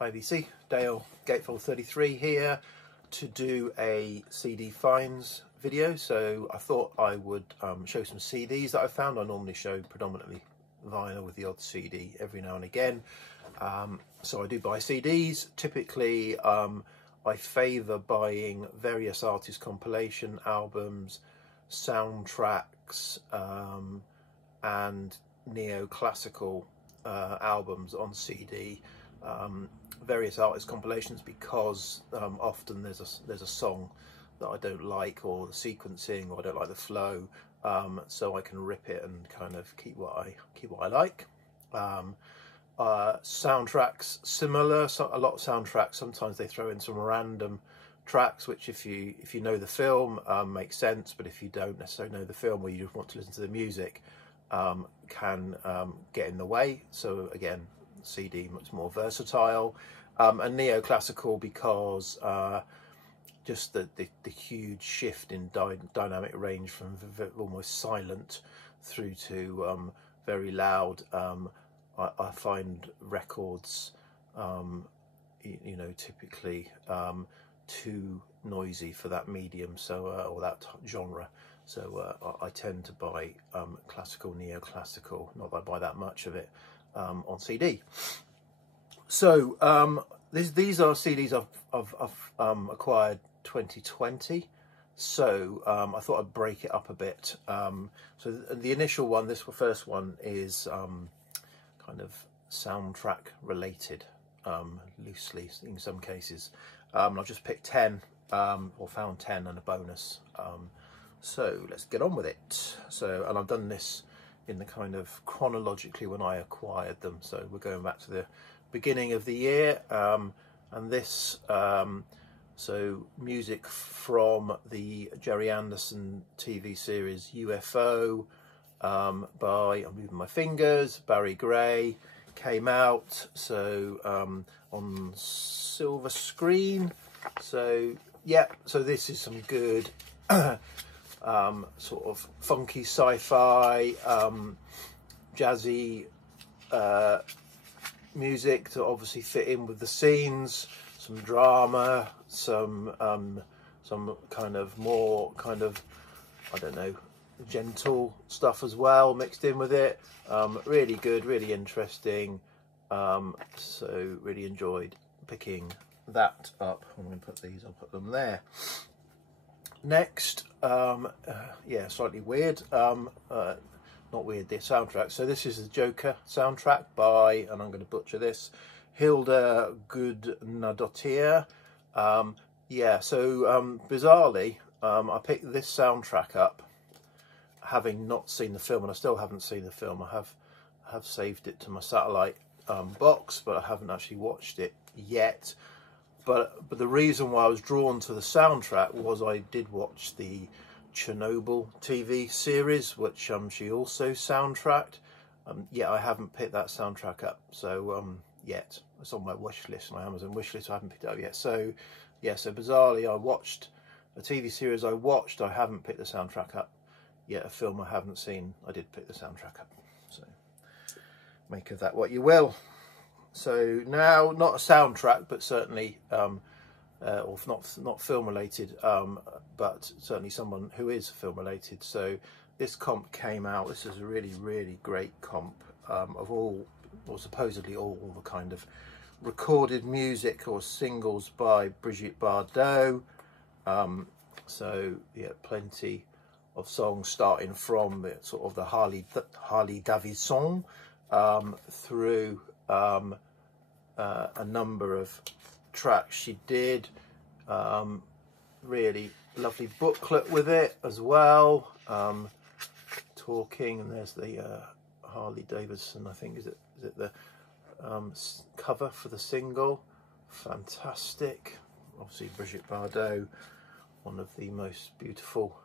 IBC, Dale Gatefold 33 here to do a CD finds video. So I thought I would show some CDs that I found. I normally show predominantly vinyl with the odd CD every now and again. So I do buy CDs. Typically I favour buying various artist compilation albums, soundtracks and neoclassical albums on CD. Various artist compilations because often there's a song that I don't like, or the sequencing, or I don't like the flow, so I can rip it and kind of keep what I like. Soundtracks similar. So a lot of soundtracks, sometimes they throw in some random tracks which if you know the film makes sense, but if you don't necessarily know the film or you just want to listen to the music, can get in the way. So again, CD much more versatile, and neoclassical because just the huge shift in dynamic range from almost silent through to very loud. I find records you know, typically too noisy for that medium, so or that genre. So I tend to buy classical, neoclassical, not that I buy that much of it, on CD. So these are CDs I've acquired 2020. So I thought I'd break it up a bit. So the initial one, this first one, is kind of soundtrack related, loosely in some cases. I've just picked 10, or found 10 and a bonus. So let's get on with it. So, and I've done this in the kind of chronologically when I acquired them. So we're going back to the beginning of the year, and this, so music from the Jerry Anderson TV series UFO, by, I'm moving my fingers, Barry Gray, came out, so on silver screen. So yeah, so this is some good sort of funky sci-fi, jazzy music to obviously fit in with the scenes, some drama, some kind of more kind of, I don't know, gentle stuff as well mixed in with it. Really good, really interesting. So really enjoyed picking that up. I'm going to put these, I'll put them there. Next, yeah, slightly weird, not weird, the soundtrack. So this is the Joker soundtrack by, and I'm going to butcher this, Hilda Gudnadottir. Yeah, so bizarrely, I picked this soundtrack up having not seen the film, and I still haven't seen the film. I have saved it to my satellite box, but I haven't actually watched it yet. But the reason why I was drawn to the soundtrack was I did watch the Chernobyl TV series, which she also soundtracked. Yeah, I haven't picked that soundtrack up, so yet. It's on my wish list, my Amazon wish list. I haven't picked it up yet. So yeah, so bizarrely, I watched a TV series I watched. I haven't picked the soundtrack up yet. A film I haven't seen, I did pick the soundtrack up. So make of that what you will. So now, not a soundtrack, but certainly, or not film related, but certainly someone who is film related. So this comp came out. This is a really, really great comp of all, or supposedly all the kind of recorded music or singles by Brigitte Bardot. So yeah, plenty of songs starting from the sort of the Harley Davidson through a number of tracks she did. Really lovely booklet with it as well. Talking, and there's the Harley Davidson, I think, is it the cover for the single. Fantastic. Obviously Brigitte Bardot, one of the most beautiful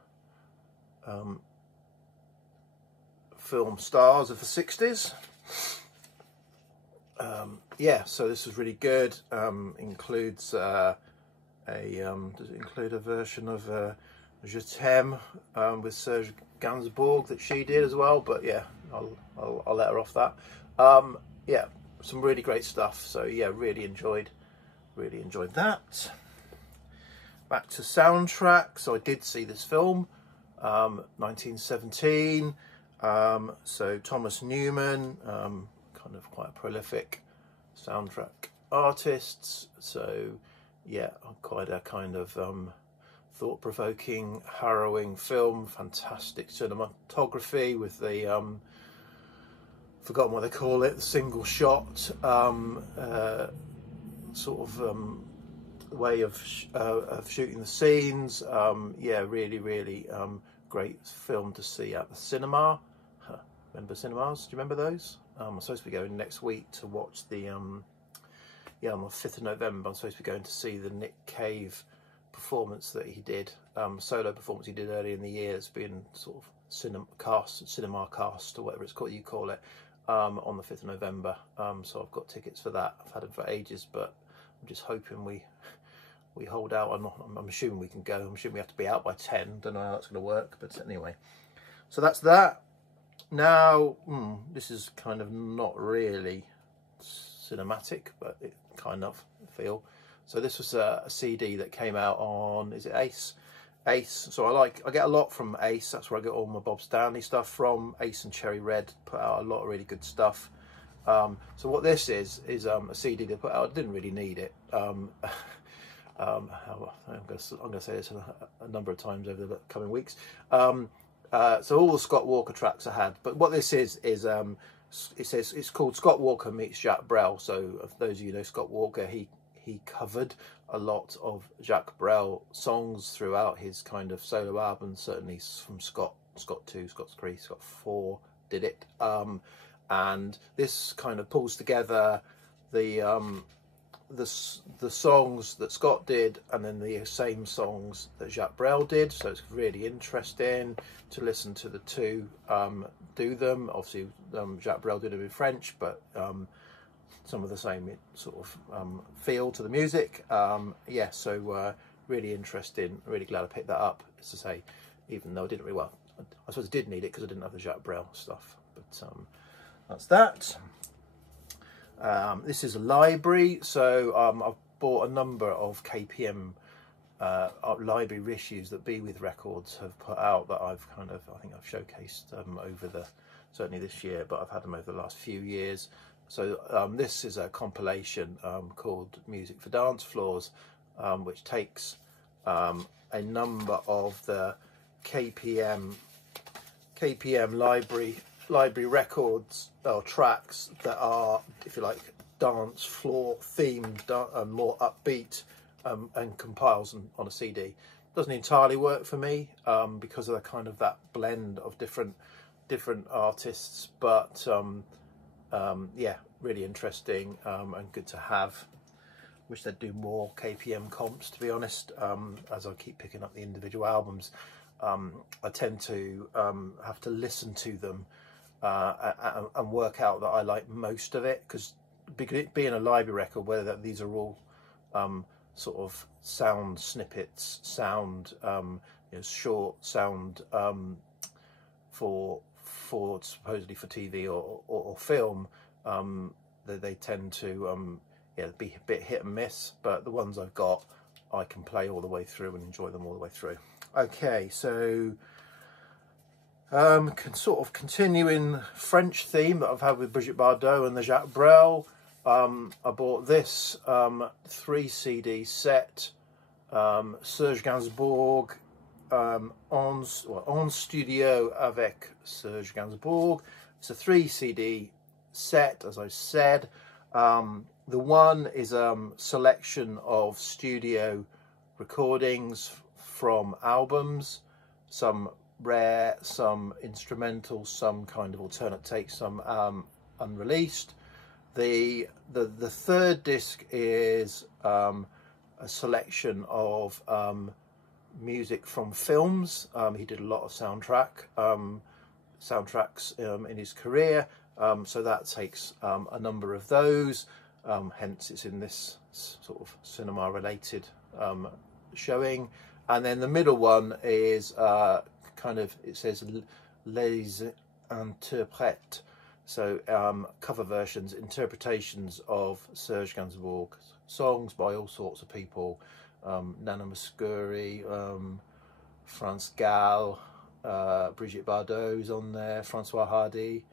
film stars of the 60s. Yeah, so this is really good. Includes does it include a version of Je T'aime with Serge Gainsbourg that she did as well? But yeah, I'll let her off that. Yeah, some really great stuff. So yeah, really enjoyed that. Back to soundtrack. So I did see this film, 1917. So Thomas Newman, kind of quite a prolific soundtrack artist. So yeah, quite a kind of thought-provoking, harrowing film. Fantastic cinematography with the forgotten what they call it, the single shot sort of way of shooting the scenes. Yeah, really great film to see at the cinema. Remember cinemas? Do you remember those? I'm supposed to be going next week to watch the yeah, on the 5th of November I'm supposed to be going to see the Nick Cave performance that he did, solo performance he did earlier in the year. It's been sort of cinema cast or whatever it's called, you call it, on the 5th of November. So I've got tickets for that. I've had them for ages, but I'm just hoping we hold out. I'm assuming we can go. I'm assuming we have to be out by 10. Don't know how that's going to work, but anyway. So that's that. Now, this is kind of not really cinematic, but it kind of feel. So this was a CD that came out on, is it Ace? Ace. So I get a lot from Ace. That's where I get all my Bob Stanley stuff from. Ace and Cherry Red put out a lot of really good stuff. So what this is a CD they put out. I didn't really need it. I'm going to say this a number of times over the coming weeks. So all the Scott Walker tracks I had, but what this is it says it's called Scott Walker Meets Jacques Brel. So of those of you who know Scott Walker, he covered a lot of Jacques Brel songs throughout his kind of solo albums. Certainly from Scott 2, Scott 3, Scott 4 did it. And this kind of pulls together the songs that Scott did and then the same songs that Jacques Brel did. So it's really interesting to listen to the two do them. Obviously Jacques Brel did them in French, but some of the same sort of feel to the music. Yeah, so really interesting. Really glad I picked that up. As I say, even though I didn't really, well, I suppose I did need it because I didn't have the Jacques Brel stuff. But that's that. This is a library, so I've bought a number of KPM library reissues that Be With Records have put out that I've kind of, I think I've showcased over certainly this year, but I've had them over the last few years. So this is a compilation called Music for Dance Floors, which takes a number of the KPM library records or tracks that are, if you like, dance floor themed and more upbeat, and compiles them on a CD. Doesn't entirely work for me because of the kind of that blend of different artists, but yeah, really interesting and good to have. Wish they'd do more KPM comps, to be honest. As I keep picking up the individual albums, I tend to have to listen to them and work out that I like most of it, because being a library record, whether these are all sort of sound snippets, sound short sound for supposedly for TV or film, they tend to be a bit hit and miss, but the ones I've got I can play all the way through and enjoy them all the way through. Okay, so can sort of continuing French theme that I've had with Brigitte Bardot and the Jacques Brel. I bought this 3 CD set, Serge Gainsbourg, en studio avec Serge Gainsbourg. It's a 3 CD set, as I said. The one is a selection of studio recordings from albums, some rare, some instrumental, some kind of alternate takes, some unreleased. The third disc is a selection of music from films. He did a lot of soundtracks in his career, so that takes a number of those. Hence, it's in this sort of cinema related showing. And then the middle one is kind of, it says Les Interprètes. So cover versions, interpretations of Serge Gainsbourg songs by all sorts of people. Nana Mouskouri, France Gall, Brigitte Bardot's on there, Francois Hardy,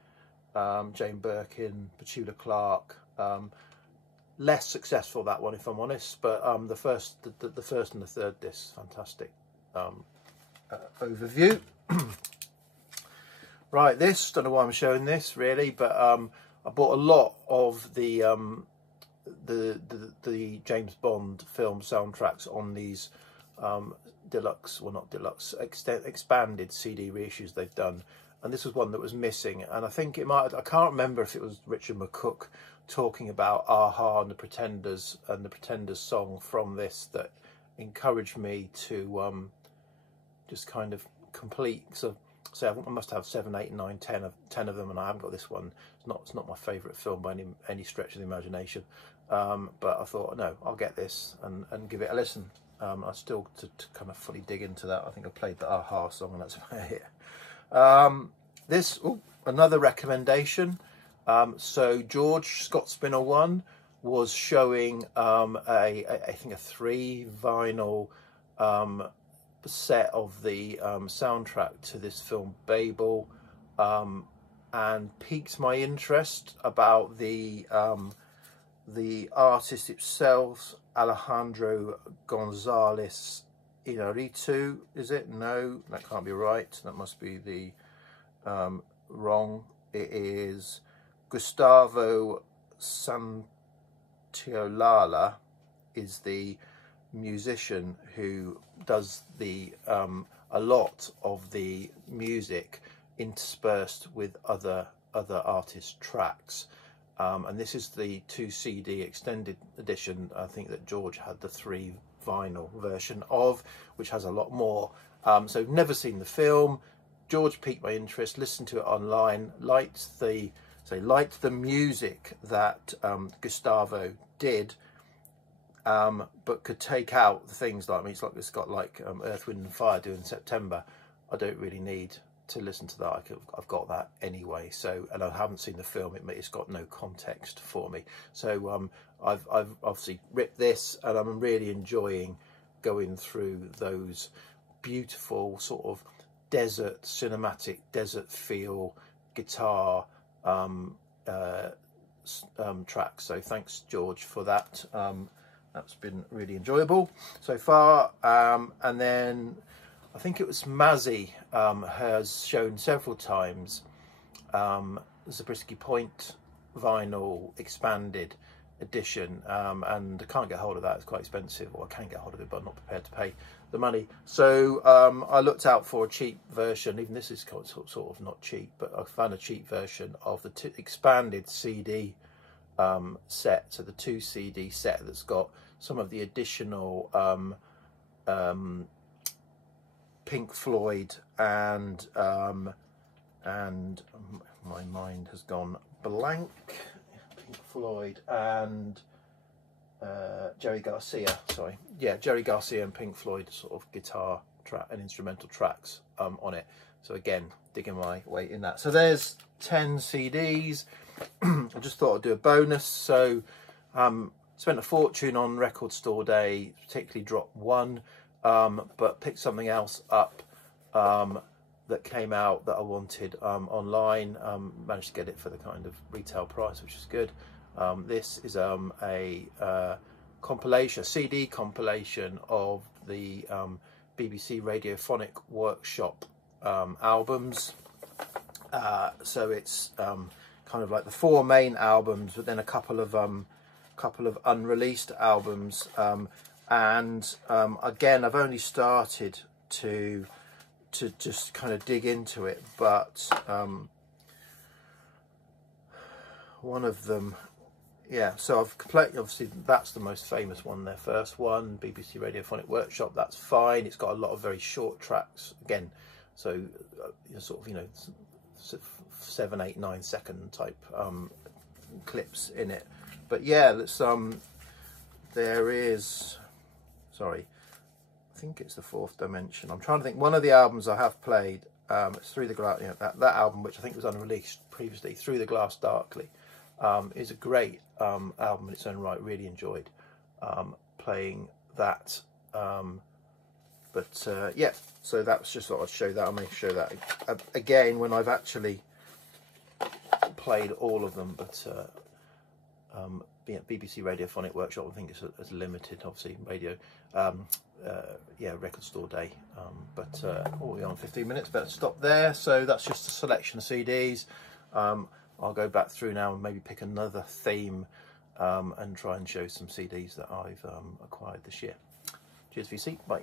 Jane Birkin, Petula Clark. Less successful, that one, if I'm honest, but the first and the third discs, fantastic. Overview. Right, this, don't know why I'm showing this really, but I bought a lot of the James Bond film soundtracks on these deluxe, well not deluxe, expanded CD reissues they've done, and this was one that was missing, and I think it might, I can't remember if it was Richard McCook talking about Aha and the Pretenders song from this that encouraged me to just kind of complete. So I must have 7, 8, 9, 10 of them, and I haven't got this one. It's not my favourite film by any stretch of the imagination, but I thought, no, I'll get this and give it a listen. I still to kind of fully dig into that. I think I played the Aha song, and that's about it. This, another recommendation. So George Scott Spinner 1 was showing I think a 3 vinyl set of the soundtrack to this film Babel, and piqued my interest about the artist itself, Alejandro Gonzalez Inarritu. Is it? No, that can't be right. That must be the wrong. It is Gustavo Santaolalla is the musician who does the a lot of the music interspersed with other artists' tracks, and this is the 2 CD extended edition. I think that George had the 3 vinyl version of, which has a lot more. So never seen the film. George piqued my interest, listened to it online, liked the music that Gustavo did, but could take out the things like, I mean, it's got like Earth, Wind and Fire doing September. I don't really need to listen to that. I've got that anyway. So, and I haven't seen the film. It's got no context for me. So I've obviously ripped this, and I'm really enjoying going through those beautiful sort of cinematic desert feel guitar tracks. So thanks, George, for that. That's been really enjoyable so far. And then I think it was Mazzy has shown several times Zabriskie Point vinyl expanded edition, and I can't get hold of that. It's quite expensive, or I can get hold of it, but I'm not prepared to pay the money. So I looked out for a cheap version. Even this is sort of not cheap, but I found a cheap version of the expanded CD set. So the 2 CD set that's got some of the additional Pink Floyd and my mind has gone blank. Pink Floyd and Jerry Garcia, sorry, yeah, Jerry Garcia and Pink Floyd sort of guitar track and instrumental tracks on it. So again, digging my way in that. So there's 10 CDs. I just thought I'd do a bonus. So spent a fortune on Record Store Day, particularly dropped one, but picked something else up that came out that I wanted online. Managed to get it for the kind of retail price, which is good. This is a compilation, CD compilation of the BBC Radiophonic Workshop albums. So it's kind of like the 4 main albums, but then a couple of unreleased albums. And again, I've only started to just kind of dig into it, but one of them, yeah, so I've completely, obviously that's the most famous one, their first one, BBC Radiophonic Workshop. That's fine. It's got a lot of very short tracks again, so sort of, you know, 7, 8, 9 second type clips in it. But yeah, let's there is, sorry, I think it's the 4th Dimension. I'm trying to think. One of the albums I have played It's Through the Glass, that album, which I think was unreleased previously, Through the Glass Darkly, is a great album in its own right. Really enjoyed playing that. Yeah, so that was just thought I'd show that. I may show that again when I've actually played all of them, but BBC Radiophonic Workshop, I think it's limited, obviously, radio, record store day, we're on 15 minutes, better stop there. So that's just a selection of CDs. I'll go back through now and maybe pick another theme and try and show some CDs that I've acquired this year. Cheers, VC, bye.